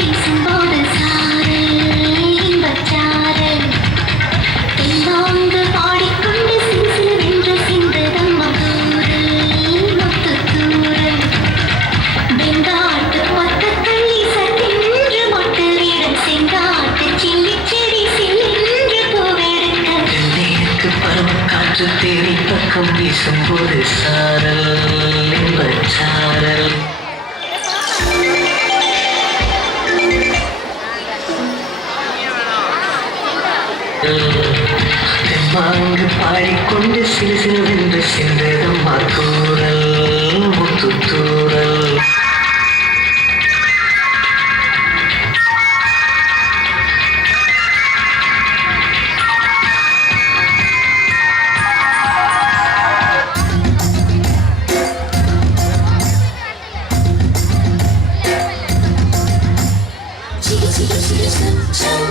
வீசும்போது சாரல் இன்பச்சாரல் தென்னாங்கு பாடிக்கொண்டு சிறுசிறுவென்று சிந்துதம்மா தூரல் முத்துத்தூரல் வெங்காட்டு பக்கத்தள்ளி சட்டென்று மொட்டலிடம் செங்காட்டு சில்லிச்செடி சில்லென்று பூவெடுக்க தென்மேற்கு பருவக்காற்று தேடி பக்கம் வீசும்போது சாரல் இன்பச்சாரல் தெம்மாங்கு பாடிக்கொண்டு சிறு சிறுவென்று சென்றதம்மா தூரல் முத்துத்தூரல் Chum